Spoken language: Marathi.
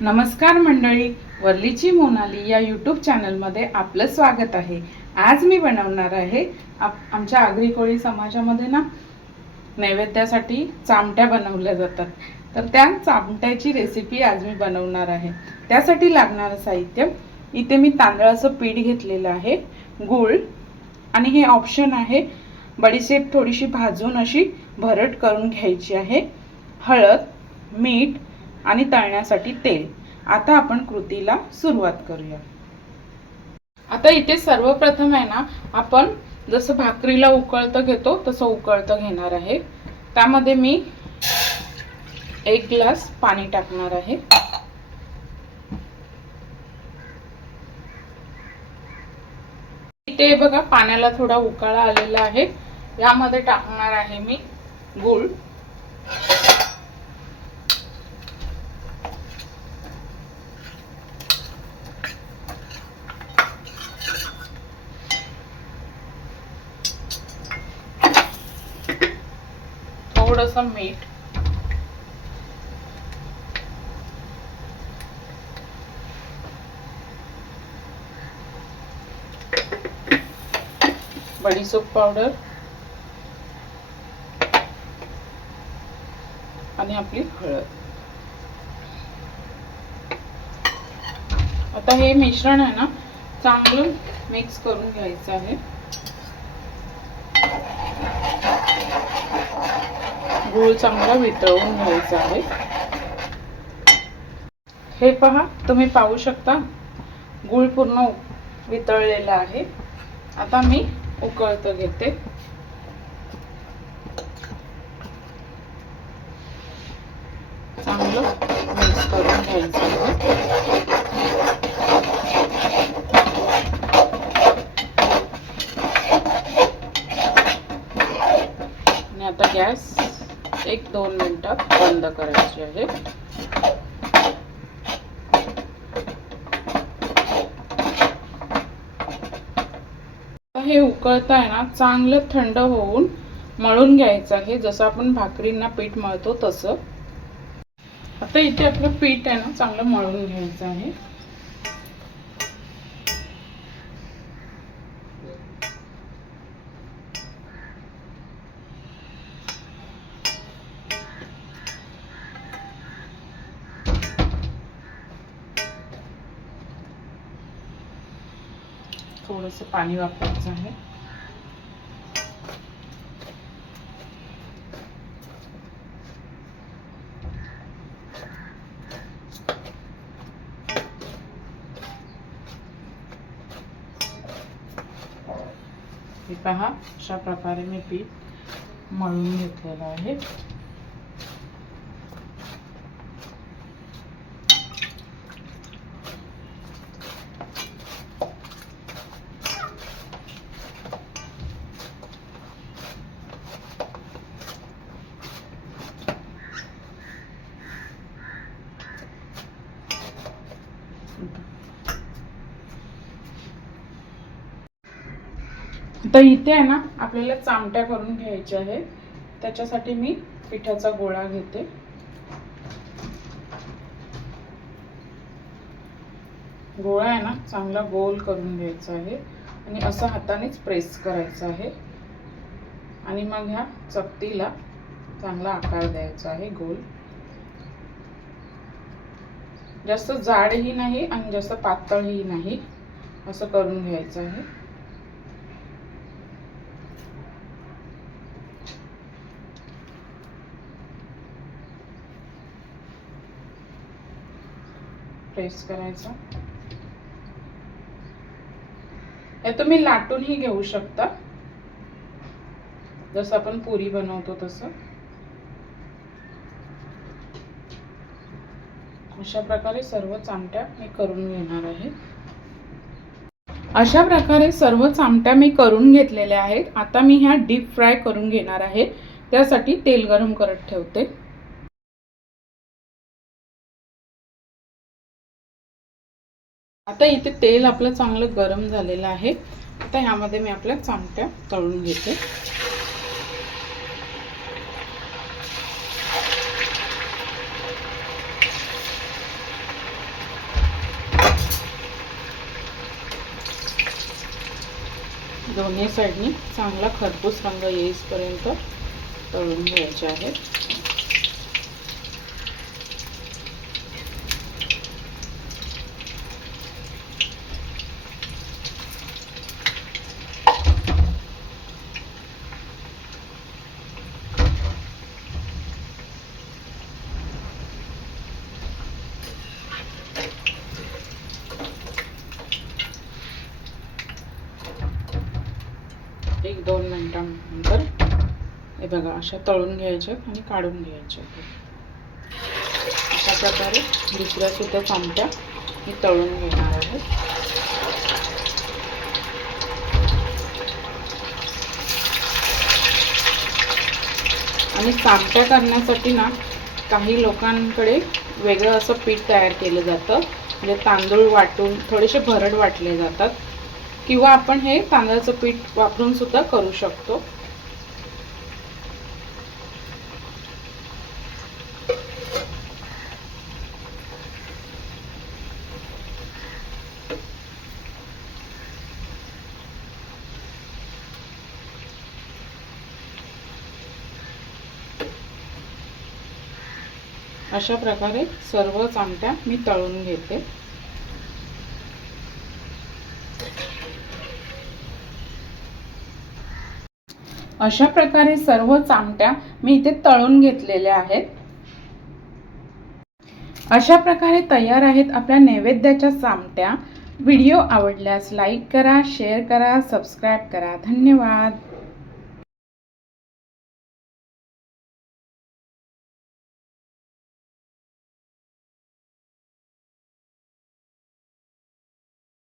नमस्कार मंडळी वरलीची मोनाली या यूट्यूब चॅनलमध्ये आपलं स्वागत आहे. आज मी बनवणार आहे आप- आमच्या आगरी कोळी समाजामध्ये ना नैवेद्यासाठी चामट्या बनवल्या जातात. तर त्या चामट्याची रेसिपी आज मी बनवणार आहे. त्यासाठी लागणारं साहित्य. इथे मी तांदळाचं पीठ घेतलेलं आहे गूळ आणि हे ऑप्शन आहे बडीशेप थोडीशी भाजून अशी भरट करून घ्यायची आहे. हळद मीठ आणि तळण्यासाठी तेल. आता आपण कृतीला सुरुवात करूया. आता इथे सर्वप्रथम आहे ना आपण जसं भाकरीला उकळतं घेतो तसं उकळतं घेणार आहे. त्यामध्ये मी एक ग्लास पाणी टाकणार आहे. इथे बघा पाण्याला थोडा उकाळा आलेला आहे. यामध्ये टाकणार आहे मी गूळ. थोडस मीठ. बडीसोप पावडर. आणि आपली हळद. आता हे मिश्रण आहे ना चांगलं मिक्स करून घ्यायचं आहे. गूळ चांगला वितळून घ्यायचा आहे. हे पहा तुम्ही पाहू शकता गूळ पूर्ण वितळलेला आहे. आता मी उकळत घेते. चांगलं मिक्स करून घ्यायचं आहे. आणि आता गॅस एक दोन मिनिटात बंद करायची आहे. आता हे उकळत आहे ना चांगलं थंड होऊन मळून घ्यायचं आहे. जसं आपण भाकरींना पीठ मळतो तसं. आता इथे आपलं पीठ आहे ना चांगलं मळून घ्यायचं आहे. थोडंसं पाणी वापरायचं आहे. हे पहा अशा प्रकारे मी पीठ मळून घेतलेलं आहे. तर इथे आहे ना आपल्याला चामट्या करून घ्यायच्या आहेत. त्याच्यासाठी मी पिठाचा गोळा घेते. गोळा आहे ना चांगला गोल करून घ्यायचा आहे. आणि असं हातानेच प्रेस करायचं आहे. आणि मग ह्या चकतीला चांगला आकार द्यायचा आहे गोल. जास्त जाडही नाही आणि जास्त पातळही नाही. असं करून घ्यायचं आहे. प्रेस करायचा. हे तुम्ही लाटूनही घेऊ शकता. जसं आपण पुरी बनवतो तसं. अशा प्रकारे सर्व चामट्या मी करून घेणार आहे. अशा प्रकारे सर्व चामट्या मी करून घेतलेल्या आहेत. आता मी ह्या डीप फ्राय करून घेणार आहे. त्यासाठी तेल गरम करत ठेवते. आता इथे तेल आपलं चांगलं गरम झालेलं आहे. आता ह्यामध्ये मी आपल्या चामट्या तळून घेते. दोन्ही साईडनी चांगला खरपूस रंग येईपर्यंत तळून घ्यायचे आहेत एक दोन मिनिटांनंतर हे बघा अशा तळून घ्यायचे आणि काढून घ्यायचे. अशा प्रकारे दुसऱ्या सुद्धा चमट्या मी तळून घेणार आहे. आणि चामट्या करण्यासाठी ना काही लोकांकडे वेगळं असं पीठ तयार केलं जातं. म्हणजे तांदूळ वाटून थोडेसे भरड वाटले जातात. किंवा आपण हे तांदळाचं पीठ वापरून सुद्धा करू शकतो. अशा प्रकारे सर्व चामट्या मी तळून घेते. अशा प्रकारे सर्व चामट्या मी इथे तळून घेतलेल्या आहेत. अशा प्रकारे तयार आहेत आपल्या नैवेद्याच्या चामट्या. व्हिडिओ आवडल्यास लाईक करा शेअर करा सबस्क्राईब करा. धन्यवाद.